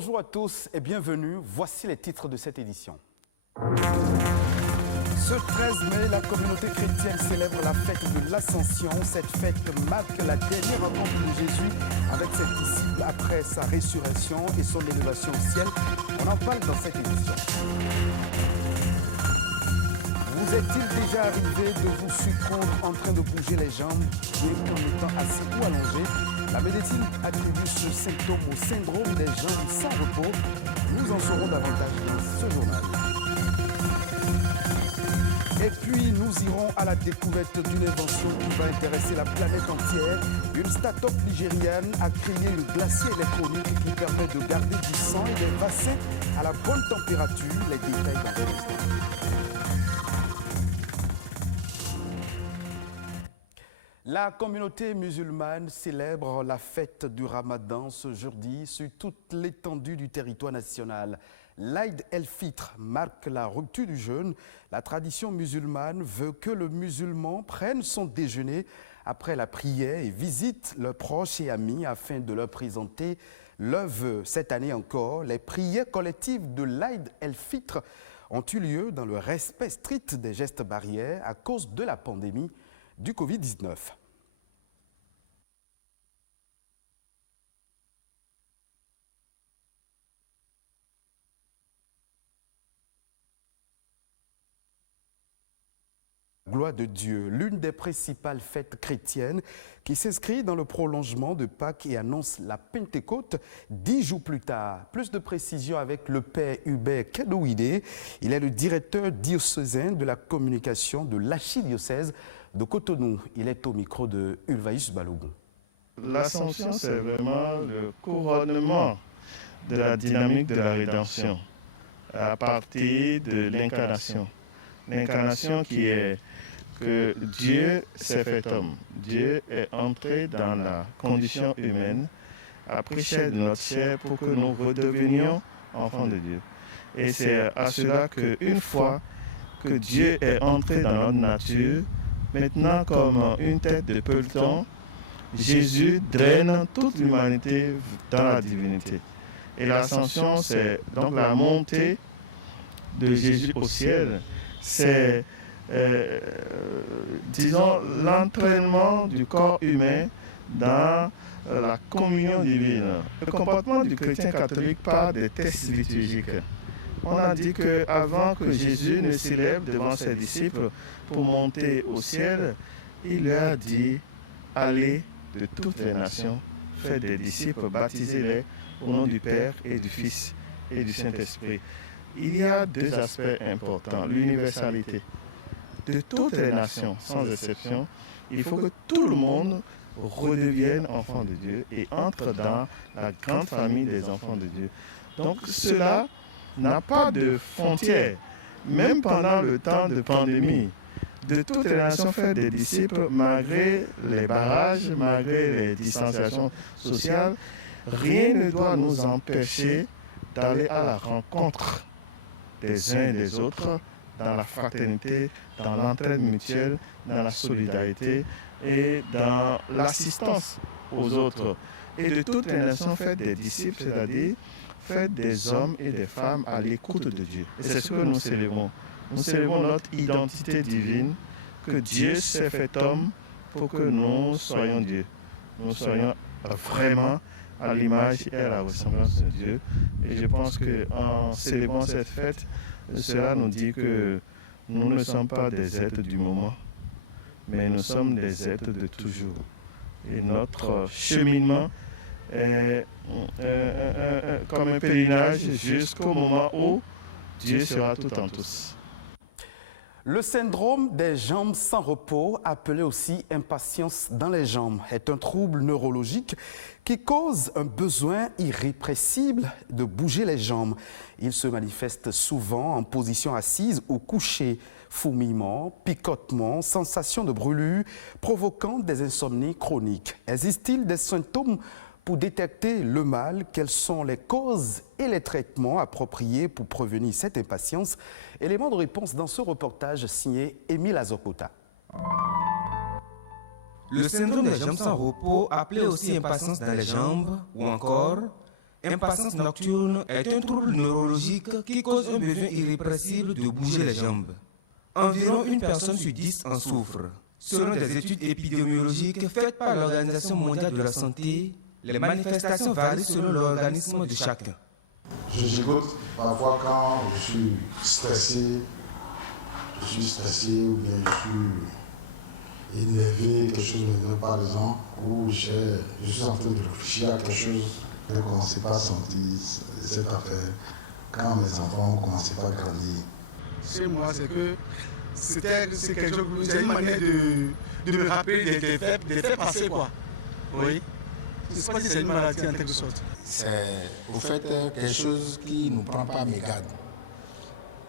Bonjour à tous et bienvenue. Voici les titres de cette édition. Ce 13 mai, la communauté chrétienne célèbre la fête de l'Ascension. Cette fête marque la dernière rencontre de Jésus avec ses disciples après sa résurrection et son élévation au ciel. On en parle dans cette édition. Vous est-il déjà arrivé de vous surprendre en train de bouger les jambes, bien qu'en étant assis ou allongé? La médecine attribue ce symptôme au syndrome des jambes sans repos. Nous en saurons davantage dans ce journal. Et puis, nous irons à la découverte d'une invention qui va intéresser la planète entière. Une start-up nigériane a créé une glacier électronique qui permet de garder du sang et des vaccins à la bonne température. Les détails dans un instant. La communauté musulmane célèbre la fête du Ramadan ce jeudi sur toute l'étendue du territoire national. L'Aïd el-Fitr marque la rupture du jeûne. La tradition musulmane veut que le musulman prenne son déjeuner après la prière et visite leurs proches et amis afin de leur présenter leurs vœux. Cette année encore, les prières collectives de l'Aïd el-Fitr ont eu lieu dans le respect strict des gestes barrières à cause de la pandémie du Covid-19. Gloire de Dieu, l'une des principales fêtes chrétiennes qui s'inscrit dans le prolongement de Pâques et annonce la Pentecôte 10 jours plus tard. Plus de précisions avec le père Hubert Kedouide. Il est le directeur diocésain de la communication de l'archidiocèse de Cotonou. Il est au micro de Ulvaïus Balogun. L'Ascension, c'est vraiment le couronnement de la dynamique de la rédemption à partir de l'incarnation. L'incarnation qui est que Dieu s'est fait homme. Dieu est entré dans la condition humaine, a pris chair de notre chair pour que nous redevenions enfants de Dieu. Et c'est à cela qu'une fois que Dieu est entré dans notre nature, maintenant comme une tête de peloton, Jésus draine toute l'humanité dans la divinité. Et l'ascension, c'est donc la montée de Jésus au ciel. C'est, disons, l'entraînement du corps humain dans la communion divine. Le comportement du chrétien catholique part des textes liturgiques. On a dit qu'avant que Jésus ne s'élève devant ses disciples pour monter au ciel, il leur a dit « Allez de toutes les nations, faites des disciples, baptisez-les au nom du Père et du Fils et du Saint-Esprit. » Il y a deux aspects importants. L'universalité. De toutes les nations, sans exception, il faut que tout le monde redevienne enfant de Dieu et entre dans la grande famille des enfants de Dieu. Donc cela n'a pas de frontières. Même pendant le temps de pandémie, de toutes les nations faire des disciples, malgré les barrages, malgré les distanciations sociales, rien ne doit nous empêcher d'aller à la rencontre des uns et des autres, dans la fraternité, dans l'entraide mutuelle, dans la solidarité et dans l'assistance aux autres. Et de toutes les nations, faites des disciples, c'est-à-dire faites des hommes et des femmes à l'écoute de Dieu. Et c'est ce que nous célébrons. Nous célébrons notre identité divine, que Dieu s'est fait homme pour que nous soyons Dieu. Nous soyons vraiment à l'image et à la ressemblance de Dieu. Et je pense qu'en célébrant cette fête, cela nous dit que nous ne sommes pas des êtres du moment, mais nous sommes des êtres de toujours. Et notre cheminement est comme un pèlerinage jusqu'au moment où Dieu sera tout en tous. Le syndrome des jambes sans repos, appelé aussi impatience dans les jambes, est un trouble neurologique qui cause un besoin irrépressible de bouger les jambes. Il se manifeste souvent en position assise ou couchée, fourmillement, picotement, sensation de brûlure, provoquant des insomnies chroniques. Existe-t-il des symptômes pour détecter le mal? Quelles sont les causes et les traitements appropriés pour prévenir cette impatience? Élément de réponse dans ce reportage signé Émile Azokota. Le syndrome des jambes sans repos, appelé aussi impatience dans les jambes ou encore Impatience nocturne est un trouble neurologique qui cause un besoin irrépressible de bouger les jambes. Environ une personne sur 10 en souffre. Selon des études épidémiologiques faites par l'Organisation mondiale de la santé, les manifestations varient selon l'organisme de chacun. Je gigote parfois quand je suis stressé ou bien je suis énervé, quelque chose me donne par exemple, ou je suis en train de réfléchir à quelque chose qu'on ne s'est pas senti, cette affaire, quand mes enfants ne commençaient pas à grandir. Chez moi, c'est quelque chose, c'est une manière de me rappeler des faits passés, quoi. Oui. Je ne sais pas si c'est une maladie en quelque sorte. C'est au fait quelque chose qui ne nous prend pas mégarde.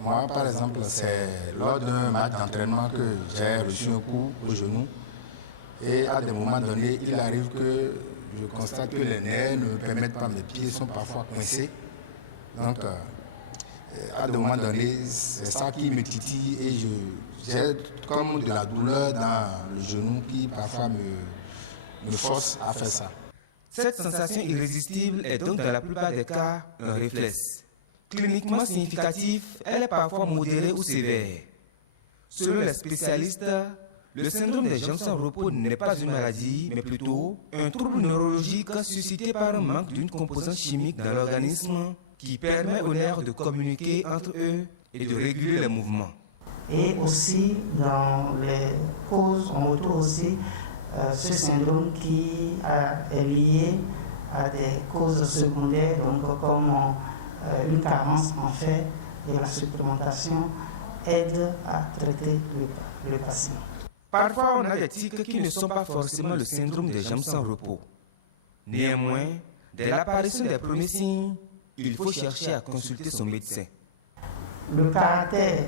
Moi, par exemple, c'est lors d'un match d'entraînement que j'ai reçu un coup au genou. Et à des moments donnés, il arrive que je constate que les nerfs ne me permettent pas, mes pieds sont parfois coincés. Donc, à des moments donnés, c'est ça qui me titille et j'ai comme de la douleur dans le genou qui parfois me force à faire ça. Cette sensation irrésistible est donc dans la plupart des cas un réflexe. Cliniquement significatif, elle est parfois modérée ou sévère. Selon les spécialistes, le syndrome des jambes sans repos n'est pas une maladie, mais plutôt un trouble neurologique suscité par un manque d'une composante chimique dans l'organisme qui permet aux nerfs de communiquer entre eux et de réguler les mouvements. Et aussi, dans les causes, on retrouve aussi ce syndrome qui est lié à des causes secondaires, donc comme une carence en fait, et la supplémentation aide à traiter le patient. Parfois, on a des tics qui ne sont pas forcément le syndrome des jambes sans repos. Néanmoins, dès l'apparition des premiers signes, il faut chercher à consulter son médecin. Le caractère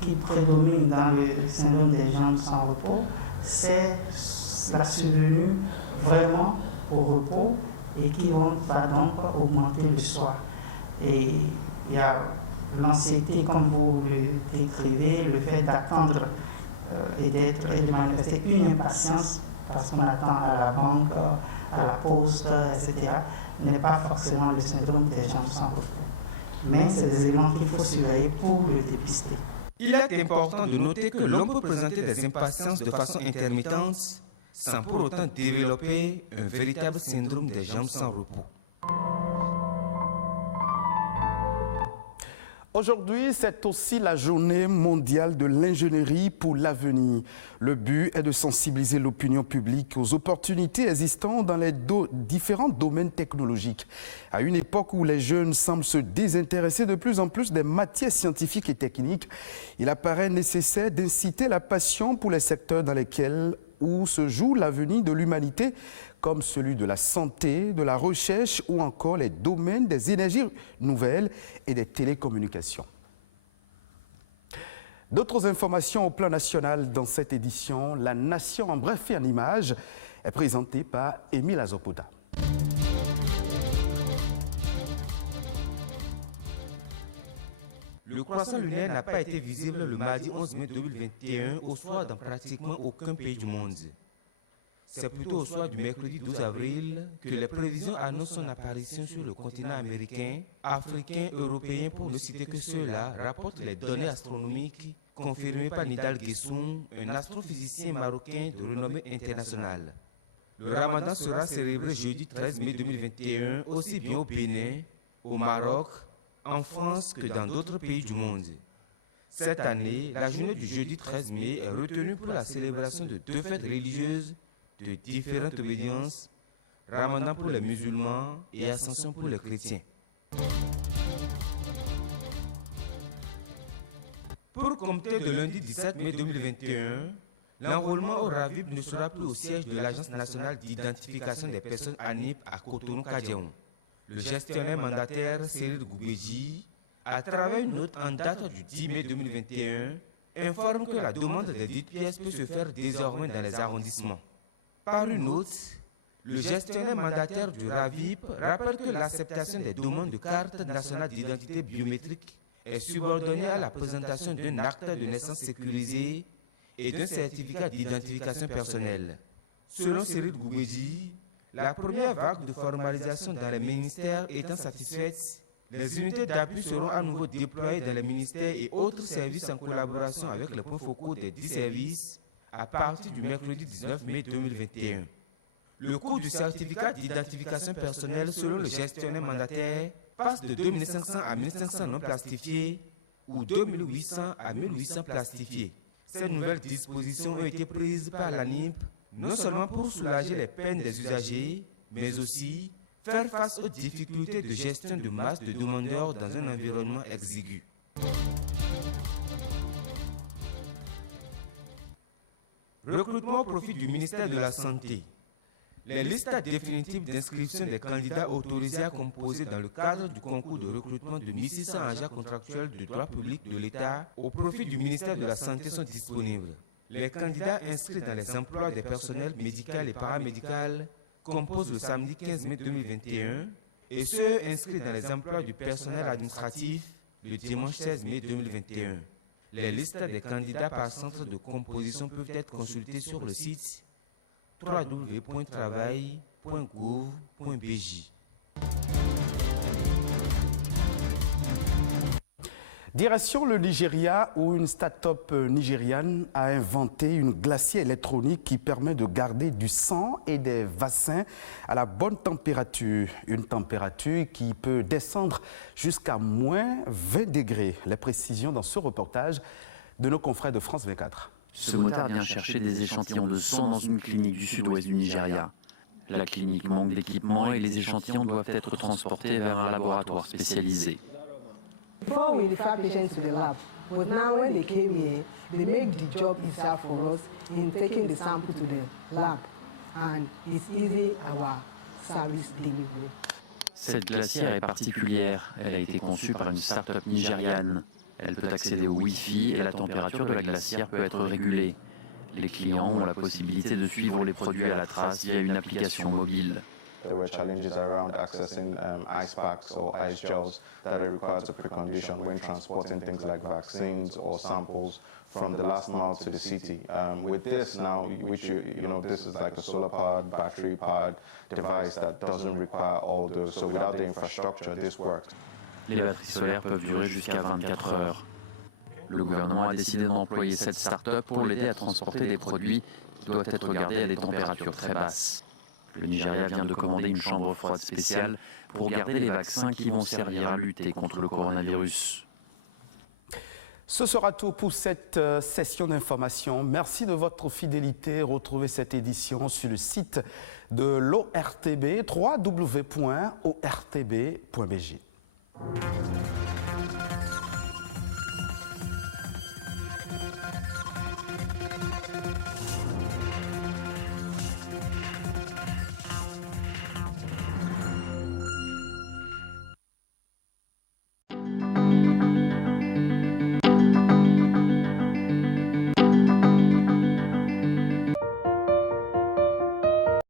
qui prédomine dans le syndrome des jambes sans repos, c'est la survenue vraiment au repos et qui va donc augmenter le soir. Et il y a l'anxiété, comme vous le décrivez, le fait d'attendre et de manifester une impatience parce qu'on attend à la banque, à la poste, etc., n'est pas forcément le syndrome des jambes sans repos. Mais c'est des éléments qu'il faut surveiller pour le dépister. Il est important de noter que l'on peut présenter des impatiences de façon intermittente sans pour autant développer un véritable syndrome des jambes sans repos. Aujourd'hui, c'est aussi la journée mondiale de l'ingénierie pour l'avenir. Le but est de sensibiliser l'opinion publique aux opportunités existantes dans les différents domaines technologiques. À une époque où les jeunes semblent se désintéresser de plus en plus des matières scientifiques et techniques, il apparaît nécessaire d'inciter la passion pour les secteurs dans lesquels où se joue l'avenir de l'humanité, comme celui de la santé, de la recherche ou encore les domaines des énergies nouvelles et des télécommunications. D'autres informations au plan national dans cette édition, La Nation en bref et en images, est présentée par Émile Azopoda. Le croissant lunaire n'a pas été visible le mardi 11 mai 2021 au soir dans pratiquement aucun pays du monde. C'est plutôt au soir du mercredi 12 avril que les prévisions annoncent son apparition sur le continent américain, africain, européen, pour ne citer que ceux-là, rapportent les données astronomiques confirmées par Nidal Guessoum, un astrophysicien marocain de renommée internationale. Le ramadan sera célébré jeudi 13 mai 2021, aussi bien au Bénin, au Maroc, en France que dans d'autres pays du monde. Cette année, la journée du jeudi 13 mai est retenue pour la célébration de deux fêtes religieuses de différentes obédiences, Ramadan pour les musulmans et Ascension pour les chrétiens. Pour compter de lundi 17 mai 2021, l'enrôlement au RAVIP ne sera plus au siège de l'Agence nationale d'identification des personnes ANIP à Cotonou-Kadiaon. Le gestionnaire mandataire Cyril Goubeji, à travers une note en date du 10 mai 2021, informe que la demande des dites pièces peut se faire désormais dans les arrondissements. Par une note, le gestionnaire mandataire du RAVIP rappelle que l'acceptation des demandes de carte nationale d'identité biométrique est subordonnée à la présentation d'un acte de naissance sécurisé et d'un certificat d'identification personnelle. Selon Cyril Goubeji, La première vague de formalisation dans les ministères étant satisfaite, les unités d'appui seront à nouveau déployées dans les ministères et autres services en collaboration avec les points focaux des 10 services à partir du mercredi 19 mai 2021. Le coût du certificat d'identification personnelle selon le gestionnaire mandataire passe de 2500 à 1500 non plastifiés ou 2800 à 1800 plastifiés. Ces nouvelles dispositions ont été prises par l'ANIP non seulement pour soulager les peines des usagers, mais aussi faire face aux difficultés de gestion de masse de demandeurs dans un environnement exigu. Recrutement au profit du ministère de la Santé. Les listes définitives d'inscription des candidats autorisés à composer dans le cadre du concours de recrutement de 1600 agents contractuels de droit public de l'État au profit du ministère de la Santé sont disponibles. Les candidats inscrits dans les emplois des personnels médicaux et paramédicaux composent le samedi 15 mai 2021 et ceux inscrits dans les emplois du personnel administratif le dimanche 16 mai 2021. Les listes des candidats par centre de composition peuvent être consultées sur le site www.travail.gouv.bj. Direction le Nigeria où une start-up nigériane a inventé une glacière électronique qui permet de garder du sang et des vaccins à la bonne température. Une température qui peut descendre jusqu'à moins 20 degrés. Les précisions dans ce reportage de nos confrères de France 24. Ce motard vient chercher des échantillons de sang dans une clinique du sud-ouest du Nigeria. La clinique manque d'équipement et les échantillons doivent être transportés vers un laboratoire spécialisé. Before we refer patients to the lab, but now when they came here, they make the job easier for us in taking the sample to the lab, and it's easy our service delivery. Cette glacière est particulière. Elle a été conçue par une start-up nigériane. Elle peut accéder au Wi-Fi et la température de la glacière peut être régulée. Les clients ont la possibilité de suivre les produits à la trace via une application mobile. There were challenges around accessing ice packs or ice gels that are required as a precondition when transporting things like vaccines or samples from the last mile to the city. With this now, which this is like a solar-powered, battery-powered device that doesn't require all those. So without the infrastructure, this works. Les batteries solaires peuvent durer jusqu'à 24 heures. Le gouvernement a décidé d'employer cette start-up pour l'aider à transporter des produits qui doivent être gardés à des températures très basses. Le Nigeria vient de commander une chambre froide spéciale pour garder les vaccins qui vont servir à lutter contre le coronavirus. Ce sera tout pour cette session d'information. Merci de votre fidélité. Retrouvez cette édition sur le site de l'ORTB, www.ortb.bj.